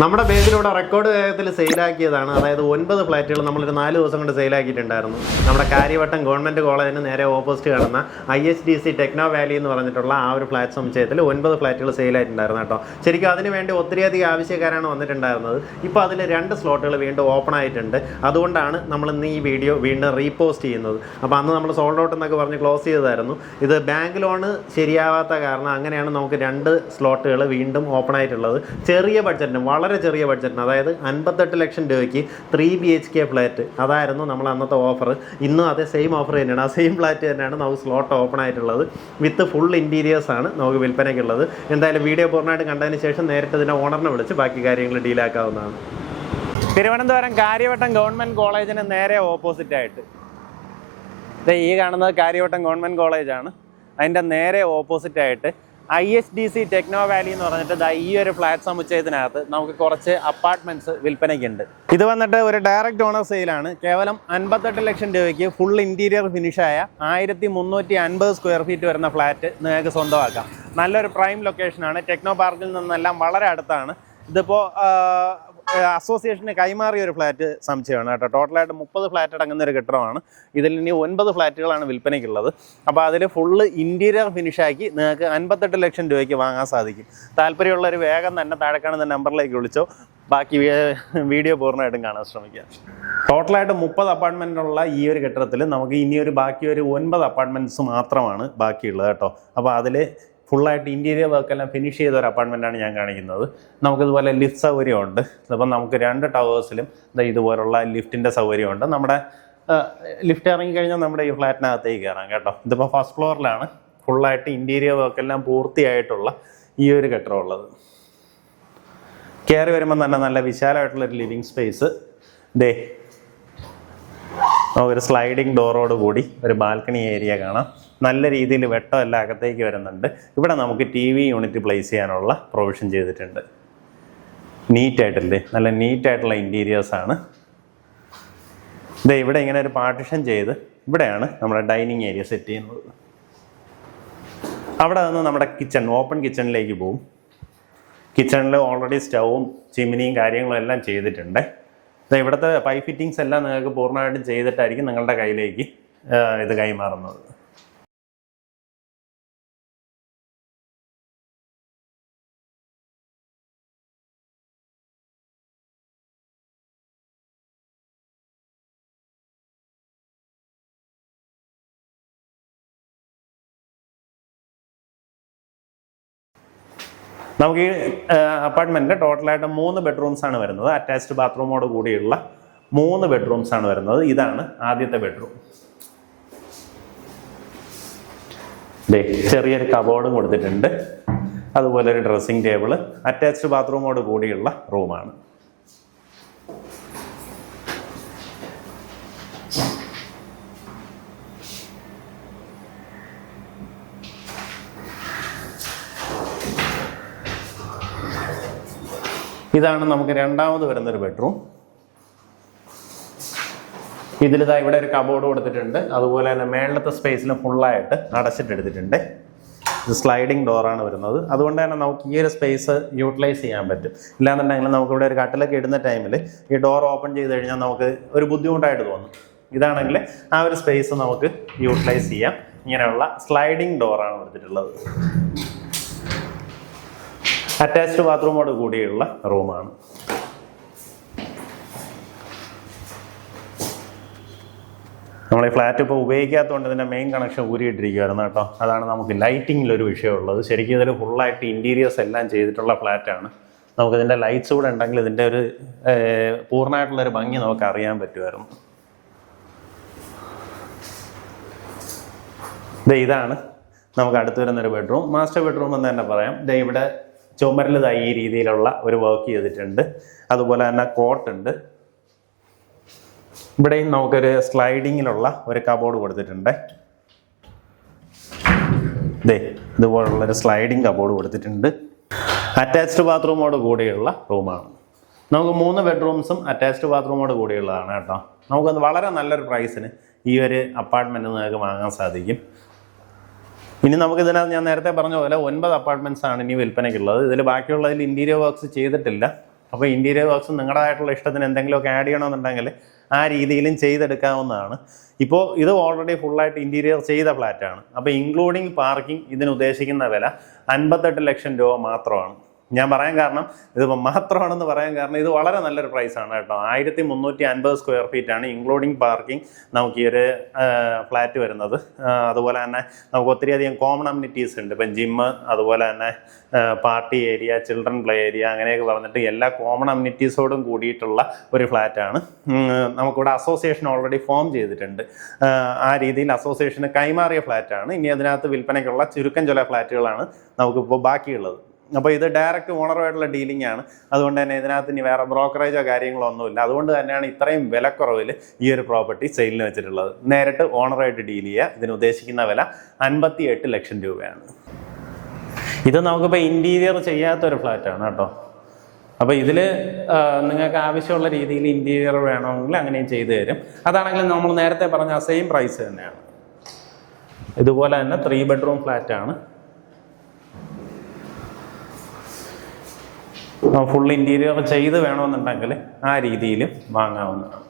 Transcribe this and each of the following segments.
നമ്മുടെ പേജിലൂടെ റെക്കോർഡ് വേഗത്തിൽ സെയിലാക്കിയതാണ്. അതായത് 9 ഫ്ലാറ്റുകൾ നമ്മളൊരു 4 ദിവസം കൊണ്ട് സെയിലാക്കിയിട്ടുണ്ടായിരുന്നു. നമ്മുടെ കാര്യവട്ടം ഗവൺമെൻറ് കോളേജിന് നേരെ ഓപ്പോസിറ്റ് കാണുന്ന ISDC ടെക്നോ വാലി എന്ന് പറഞ്ഞിട്ടുള്ള ആ ഒരു ഫ്ലാറ്റ് സമുച്ചയത്തിൽ 9 ഫ്ലാറ്റുകൾ സെയിലായിട്ടുണ്ടായിരുന്നു കേട്ടോ. ശരിക്കും അതിന് വേണ്ടി ഒത്തിരിയധികം ആവശ്യക്കാരാണ് വന്നിട്ടുണ്ടായിരുന്നത്. ഇപ്പോൾ അതിൽ 2 സ്ലോട്ടുകൾ വീണ്ടും ഓപ്പൺ ആയിട്ടുണ്ട്. അതുകൊണ്ടാണ് നമ്മൾ ഇന്ന് ഈ വീഡിയോ വീണ്ടും റീപോസ്റ്റ് ചെയ്യുന്നത്. അപ്പോൾ അന്ന് നമ്മൾ സോൾഡ് ഔട്ട് എന്നൊക്കെ പറഞ്ഞ് ക്ലോസ് ചെയ്തതായിരുന്നു. ഇത് ബാങ്ക് ലോണ് ശരിയാവാത്ത കാരണം അങ്ങനെയാണ് നമുക്ക് 2 സ്ലോട്ടുകൾ വീണ്ടും ഓപ്പൺ ആയിട്ടുള്ളത്. ചെറിയ ബഡ്ജറ്റിന്, വളരെ ചെറിയ ബഡ്ജറ്റിന്, അതായത് 58 ലക്ഷം രൂപയ്ക്ക് 3 BHK ഫ്ലാറ്റ്, അതായിരുന്നു നമ്മൾ അന്നത്തെ ഓഫർ. ഇന്നും അതേ സെയിം ഓഫർ തന്നെയാണ്, ആ സെയിം ഫ്ലാറ്റ് തന്നെയാണ് നമുക്ക് സ്ലോട്ട് ഓപ്പൺ ആയിട്ടുള്ളത്. വിത്ത് ഫുൾ ഇൻറ്റീരിയേഴ്സ് ആണ് നമുക്ക് വിൽപ്പനയ്ക്കുള്ളത്. എന്തായാലും വീഡിയോ പൂർണ്ണമായിട്ട് കണ്ടതിന് ശേഷം നേരിട്ട് ഇതിൻ്റെ ഓണറിനെ വിളിച്ച് ബാക്കി കാര്യങ്ങൾ ഡീലാക്കാവുന്നതാണ്. തിരുവനന്തപുരം കാര്യവട്ടം ഗവൺമെൻറ് കോളേജിന് നേരെ ഓപ്പോസിറ്റായിട്ട് ഈ കാണുന്നത് കാര്യവട്ടം ഗവൺമെൻറ് കോളേജാണ്. അതിൻ്റെ നേരെ ഓപ്പോസിറ്റായിട്ട് ISDC ടെക്നോ വാലി എന്ന് പറഞ്ഞിട്ട് ഈ ഒരു ഫ്ലാറ്റ് സമുച്ചയത്തിനകത്ത് നമുക്ക് കുറച്ച് അപ്പാർട്ട്മെൻറ്റ്സ് വിൽപ്പനയ്ക്കുണ്ട്. ഇത് വന്നിട്ട് ഒരു ഡയറക്റ്റ് ഓണർ സെയിലാണ്. കേവലം 58 ലക്ഷം രൂപയ്ക്ക് ഫുൾ ഇൻറ്റീരിയർ ഫിനിഷായ 1350 സ്ക്വയർ ഫീറ്റ് വരുന്ന ഫ്ലാറ്റ് നിങ്ങൾക്ക് സ്വന്തമാക്കാം. നല്ലൊരു പ്രൈം ലൊക്കേഷനാണ്. ടെക്നോ പാർക്കിൽ നിന്നെല്ലാം വളരെ അടുത്താണ്. ഇതിപ്പോൾ അസോസിയേഷന് കൈമാറിയ ഒരു ഫ്ലാറ്റ് സമുച്ചയമാണ് കേട്ടോ. ടോട്ടലായിട്ട് 30 ഫ്ലാറ്റ് അടങ്ങുന്ന ഒരു കെട്ടിടമാണ്. ഇതിൽ ഇനി 9 ഫ്ലാറ്റുകളാണ് വിൽപ്പനയ്ക്കുള്ളത്. അപ്പോൾ അതിൽ ഫുള്ള് ഇൻറ്റീരിയർ ഫിനിഷാക്കി നിങ്ങൾക്ക് 58 ലക്ഷം രൂപയ്ക്ക് വാങ്ങാൻ സാധിക്കും. താല്പര്യമുള്ളൊരു വേഗം തന്നെ താഴെ കാണുന്ന നമ്പറിലേക്ക് വിളിച്ചോ. ബാക്കി വീഡിയോ പൂർണ്ണമായിട്ടും കാണാൻ ശ്രമിക്കുക. ടോട്ടലായിട്ട് 30 അപ്പാർട്ട്മെൻറ്റുള്ള ഈ ഒരു കെട്ടിടത്തിൽ നമുക്ക് ഇനിയൊരു ബാക്കി ഒരു 9 അപ്പാർട്ട്മെൻറ്റ്സ് മാത്രമാണ് ബാക്കിയുള്ളത് കേട്ടോ. അപ്പോൾ അതിൽ ഫുള്ളായിട്ട് ഇൻറ്റീരിയർ വർക്കെല്ലാം ഫിനിഷ് ചെയ്ത ഒരു അപ്പാർട്ട്മെൻറ്റാണ് ഞാൻ കാണിക്കുന്നത്. നമുക്കിതുപോലെ ലിഫ്റ്റ് സൗകര്യമുണ്ട്. അപ്പം നമുക്ക് 2 ടവേഴ്സിലും ഇതുപോലുള്ള ലിഫ്റ്റിൻ്റെ സൗകര്യമുണ്ട്. നമ്മുടെ ലിഫ്റ്റ് ഇറങ്ങിക്കഴിഞ്ഞാൽ നമ്മുടെ ഈ ഫ്ലാറ്റിനകത്തേക്ക് കയറാം കേട്ടോ. ഇതിപ്പോൾ ഫസ്റ്റ് ഫ്ലോറിലാണ് ഫുള്ളായിട്ട് ഇൻറ്റീരിയർ വർക്കെല്ലാം പൂർത്തിയായിട്ടുള്ള ഈ ഒരു കെട്ടിടമുള്ളത്. കയറി വരുമ്പോൾ തന്നെ നല്ല വിശാലമായിട്ടുള്ളൊരു ലിവിങ് സ്പേസ്. നമുക്കൊരു സ്ലൈഡിങ് ഡോറോട് കൂടി ഒരു ബാൽക്കണി ഏരിയ കാണാം. നല്ല രീതിയിൽ വെട്ടം എല്ലാം അകത്തേക്ക് വരുന്നുണ്ട്. ഇവിടെ നമുക്ക് TV യൂണിറ്റ് പ്ലേസ് ചെയ്യാനുള്ള പ്രൊവിഷൻ ചെയ്തിട്ടുണ്ട്. നീറ്റായിട്ടല്ലേ, നല്ല നീറ്റായിട്ടുള്ള ഇൻറ്റീരിയേഴ്സാണ്. ഇവിടെ ഇങ്ങനെ ഒരു പാർട്ടിഷൻ ചെയ്ത് ഇവിടെയാണ് നമ്മുടെ ഡൈനിങ് ഏരിയ സെറ്റ് ചെയ്യുന്നത്. അവിടെ നിന്ന് നമ്മുടെ കിച്ചൺ, ഓപ്പൺ കിച്ചണിലേക്ക് പോകും. കിച്ചണിൽ ഓൾറെഡി സ്റ്റൗവും ചിമ്മിനിയും കാര്യങ്ങളും എല്ലാം ചെയ്തിട്ടുണ്ട്. ഇവിടുത്തെ പൈപ്പ് ഫിറ്റിങ്സ് എല്ലാം നിങ്ങൾക്ക് പൂർണ്ണമായിട്ടും ചെയ്തിട്ടായിരിക്കും നിങ്ങളുടെ കയ്യിലേക്ക് ഇത് കൈമാറുന്നത്. നമുക്ക് ഈ അപ്പാർട്ട്മെൻറ്റിൽ ടോട്ടലായിട്ട് 3 ബെഡ്റൂംസാണ് വരുന്നത്. അറ്റാച്ച്ഡ് ബാത്റൂമോട് കൂടിയുള്ള 3 ബെഡ്റൂംസാണ് വരുന്നത്. ഇതാണ് ആദ്യത്തെ ബെഡ്റൂം. ചെറിയൊരു കബോർഡും കൊടുത്തിട്ടുണ്ട്. അതുപോലെ ഒരു ഡ്രസ്സിംഗ് ടേബിള്. അറ്റാച്ച്ഡ് ബാത്റൂമോട് കൂടിയുള്ള റൂമാണ്. ഇതാണ് നമുക്ക് രണ്ടാമത് വരുന്നൊരു ബെഡ്റൂം. ഇതിലിതാ ഇവിടെ ഒരു കബോർഡ് കൊടുത്തിട്ടുണ്ട്. അതുപോലെ തന്നെ മേളത്തെ സ്പേസിൽ ഫുള്ളായിട്ട് അടച്ചിട്ടെടുത്തിട്ടുണ്ട്. ഇത് സ്ലൈഡിങ് ഡോറാണ് വരുന്നത്. അതുകൊണ്ട് തന്നെ നമുക്ക് ഈ ഒരു സ്പേസ് യൂട്ടിലൈസ് ചെയ്യാൻ പറ്റും. ഇല്ലാന്നുണ്ടെങ്കിൽ നമുക്കിവിടെ ഒരു കട്ടിലൊക്കെ ഇടുന്ന ടൈമിൽ ഈ ഡോർ ഓപ്പൺ ചെയ്ത് കഴിഞ്ഞാൽ നമുക്ക് ഒരു ബുദ്ധിമുട്ടായിട്ട് തോന്നും. ഇതാണെങ്കിൽ ആ ഒരു സ്പേസ് നമുക്ക് യൂട്ടിലൈസ് ചെയ്യാം. ഇങ്ങനെയുള്ള സ്ലൈഡിങ് ഡോറാണ് കൊടുത്തിട്ടുള്ളത്. അറ്റാച്ച്ഡ് ബാത്റൂമോട് കൂടിയുള്ള റൂമാണ്. നമ്മൾ ഈ ഫ്ലാറ്റ് ഇപ്പോൾ ഉപയോഗിക്കാത്തതുകൊണ്ട് ഇതിൻ്റെ മെയിൻ കണക്ഷൻ ഊരിയിട്ടിരിക്കുമായിരുന്നു കേട്ടോ. അതാണ് നമുക്ക് ലൈറ്റിങ്ങിലൊരു വിഷയമുള്ളത്. ശരിക്കും ഇതിൽ ഫുള്ളായിട്ട് ഇൻറ്റീരിയേഴ്സ് എല്ലാം ചെയ്തിട്ടുള്ള ഫ്ലാറ്റാണ്. നമുക്കിതിൻ്റെ ലൈറ്റ്സ് കൂടെ ഉണ്ടെങ്കിൽ ഇതിൻ്റെ ഒരു പൂർണ്ണമായിട്ടുള്ളൊരു ഭംഗി നമുക്ക് അറിയാൻ പറ്റുമായിരുന്നു. ഇതാണ് നമുക്ക് അടുത്ത് വരുന്നൊരു ബെഡ്റൂം. മാസ്റ്റർ ബെഡ്റൂം എന്ന് തന്നെ പറയാം. ഇവിടെ ചുമരിൽ ഈ രീതിയിലുള്ള ഒരു വർക്ക് ചെയ്തിട്ടുണ്ട്. അതുപോലെ തന്നെ കോട്ടുണ്ട്. ഇവിടെയും നമുക്കൊരു സ്ലൈഡിങ്ങിലുള്ള ഒരു കബോർഡ് കൊടുത്തിട്ടുണ്ട്. ഇതുപോലുള്ളൊരു സ്ലൈഡിങ് കബോർഡ് കൊടുത്തിട്ടുണ്ട്. അറ്റാച്ച്ഡ് ബാത്റൂമോട് കൂടിയുള്ള റൂമാണ്. നമുക്ക് 3 ബെഡ്റൂംസും അറ്റാച്ച്ഡ് ബാത്റൂമോട് കൂടിയുള്ളതാണ് കേട്ടോ. നമുക്കത് വളരെ നല്ലൊരു പ്രൈസിന് ഈ ഒരു അപ്പാർട്ട്മെൻറ്റ് നിങ്ങൾക്ക് വാങ്ങാൻ സാധിക്കും. ഇനി നമുക്ക് ഇതിനകത്ത് ഞാൻ നേരത്തെ പറഞ്ഞ പോലെ 9 അപ്പാർട്ട്മെന്റ്സ് ആണ് ഇനി വിൽപ്പനയ്ക്കുള്ളത്. ഇതിൽ ബാക്കിയുള്ളതിൽ ഇന്റീരിയർ വർക്ക്സ് ചെയ്തിട്ടില്ല. അപ്പോൾ ഇൻറ്റീരിയർ വർക്ക്സ് നിങ്ങളുടേതായിട്ടുള്ള ഇഷ്ടത്തിന് എന്തെങ്കിലുമൊക്കെ ആഡ് ചെയ്യണമെന്നുണ്ടെങ്കിൽ ആ രീതിയിലും ചെയ്തെടുക്കാവുന്നതാണ്. ഇപ്പോൾ ഇത് ഓൾറെഡി ഫുള്ളായിട്ട് ഇൻറ്റീരിയർ ചെയ്ത ഫ്ലാറ്റാണ്. അപ്പോൾ ഇൻക്ലൂഡിങ് പാർക്കിംഗ് ഇതിന് ഉദ്ദേശിക്കുന്ന വില 58 ലക്ഷം രൂപ മാത്രമാണ്. ഞാൻ പറയാൻ കാരണം ഇതിപ്പോൾ മാത്രമാണെന്ന് പറയാൻ കാരണം ഇത് വളരെ നല്ലൊരു പ്രൈസാണ് കേട്ടോ. 1350 സ്ക്വയർ ഫീറ്റ് ആണ് ഇൻക്ലൂഡിങ് പാർക്കിംഗ് നമുക്ക് ഈ ഒരു ഫ്ലാറ്റ് വരുന്നത്. അതുപോലെ തന്നെ നമുക്ക് ഒത്തിരിയധികം കോമൺ അമ്യൂണിറ്റീസ് ഉണ്ട്. ഇപ്പം ജിമ്മ്, അതുപോലെ തന്നെ party area, children play area, അങ്ങനെയൊക്കെ പറഞ്ഞിട്ട് എല്ലാ കോമൺ അമ്യൂണിറ്റീസോടും കൂടിയിട്ടുള്ള ഒരു ഫ്ലാറ്റാണ്. നമുക്കിവിടെ അസോസിയേഷൻ ഓൾറെഡി ഫോം ചെയ്തിട്ടുണ്ട്. ആ രീതിയിൽ അസോസിയേഷന് കൈമാറിയ ഫ്ലാറ്റാണ്. ഇനി അതിനകത്ത് വിൽപ്പനയ്ക്കുള്ള ചുരുക്കം ചില ഫ്ലാറ്റുകളാണ് നമുക്കിപ്പോൾ ബാക്കിയുള്ളത്. അപ്പോൾ ഇത് ഡയറക്റ്റ് ഓണറുമായിട്ടുള്ള ഡീലിംഗ് ആണ്. അതുകൊണ്ട് തന്നെ ഇതിനകത്ത് ഇനി വേറെ ബ്രോക്കറേജോ കാര്യങ്ങളോ ഒന്നുമില്ല. അതുകൊണ്ട് തന്നെയാണ് ഇത്രയും വിലക്കുറവിൽ ഈ ഒരു പ്രോപ്പർട്ടി സെയിലിന് വെച്ചിട്ടുള്ളത്. നേരിട്ട് ഓണറായിട്ട് ഡീൽ ചെയ്യുക. ഇതിന് ഉദ്ദേശിക്കുന്ന വില 58 ലക്ഷം രൂപയാണ്. ഇത് നമുക്കിപ്പോൾ ഇൻറ്റീരിയർ ചെയ്യാത്തൊരു ഫ്ലാറ്റാണ് കേട്ടോ. അപ്പോൾ ഇതിൽ നിങ്ങൾക്ക് ആവശ്യമുള്ള രീതിയിൽ ഇൻറ്റീരിയർ വേണമെങ്കിൽ അങ്ങനെയും ചെയ്തു തരും. അതാണെങ്കിൽ നമ്മൾ നേരത്തെ പറഞ്ഞ ആ സെയിം പ്രൈസ് തന്നെയാണ്. ഇതുപോലെ തന്നെ 3 ബെഡ്റൂം ഫ്ലാറ്റാണ്. ഫുൾ ഇൻറ്റീരിയർ ചെയ്ത് വേണമെന്നുണ്ടെങ്കിൽ ആ രീതിയിലും വാങ്ങാവുന്നതാണ്.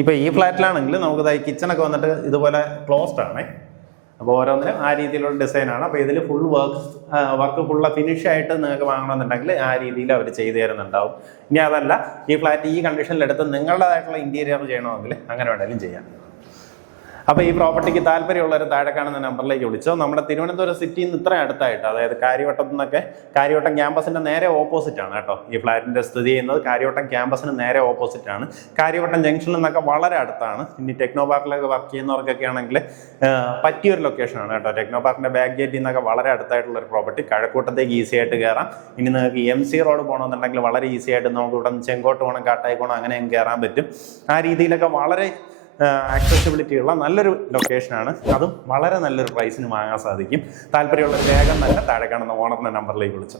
ഇപ്പോൾ ഈ ഫ്ലാറ്റിലാണെങ്കിൽ നമുക്ക് കിച്ചണൊക്കെ വന്നിട്ട് ഇതുപോലെ ക്ലോസ്ഡ് ആണേ. അപ്പോൾ ഓരോന്നിനും ആ രീതിയിലുള്ള ഡിസൈനാണ്. അപ്പോൾ ഇതിൽ ഫുൾ വർക്ക് ഫുള്ള് ഫിനിഷ് ആയിട്ട് നിങ്ങൾക്ക് വാങ്ങണമെന്നുണ്ടെങ്കിൽ ആ രീതിയിൽ അവർ ചെയ്തു തരുന്നുണ്ടാവും. ഇനി അതല്ല, ഈ ഫ്ലാറ്റ് ഈ കണ്ടീഷനിലെടുത്ത് നിങ്ങളുടേതായിട്ടുള്ള ഇൻറ്റീരിയർ ചെയ്യണമെങ്കിൽ അങ്ങനെ വേണമെങ്കിലും ചെയ്യാം. അപ്പോൾ ഈ പ്രോപ്പർട്ടിക്ക് താല്പര്യമുള്ളവർ താഴെ കാണുന്ന നമ്പറിലേക്ക് വിളിച്ചോ. നമ്മുടെ തിരുവനന്തപുരം സിറ്റിയിൽ നിന്ന് ഇത്ര അടുത്തായിട്ട്, അതായത് കാര്യവട്ടത്തു നിന്നൊക്കെ, കാര്യവട്ടം ക്യാമ്പസിൻ്റെ നേരെ ഓപ്പോസിറ്റാണ് കേട്ടോ ഈ ഫ്ലാറ്റിൻ്റെ സ്ഥിതി ചെയ്യുന്നത്. കാര്യവട്ടം ക്യാമ്പസിന് നേരെ ഓപ്പോസിറ്റാണ്. കാര്യവട്ടം ജംഗ്ഷനിൽ നിന്നൊക്കെ വളരെ അടുത്താണ്. ഇനി ടെക്നോ പാർക്കിലൊക്കെ വർക്ക് ചെയ്യുന്നവർക്കൊക്കെ ആണെങ്കിൽ പറ്റിയൊരു ലൊക്കേഷനാണ് കേട്ടോ. ടെക്നോ പാർക്കിൻ്റെ ബാക്ക് ഗേറ്റിൽ നിന്നൊക്കെ വളരെ അടുത്തായിട്ടുള്ള ഒരു പ്രോപ്പർട്ടി. കഴക്കൂട്ടത്തേക്ക് ഈസി ആയിട്ട് കയറാം. ഇനി നിങ്ങൾക്ക് MC റോഡ് പോകണമെന്നുണ്ടെങ്കിൽ വളരെ ഈസി ആയിട്ട് നമുക്ക് ഇവിടെ നിന്ന് ചെങ്കോട്ട് പോകണം, കാട്ടായി പോകണം, അങ്ങനെയും കയറാൻ പറ്റും. ആ രീതിയിലൊക്കെ വളരെ ആക്സസിബിലിറ്റി ഉള്ള നല്ലൊരു ലൊക്കേഷനാണ്. അതും വളരെ നല്ലൊരു പ്രൈസിന് വാങ്ങാൻ സാധിക്കും. താല്പര്യമുള്ള വേഗം തന്നെ താഴെ കാണുന്ന ഓണറിൻ്റെ നമ്പറിലേക്ക് വിളിച്ചു.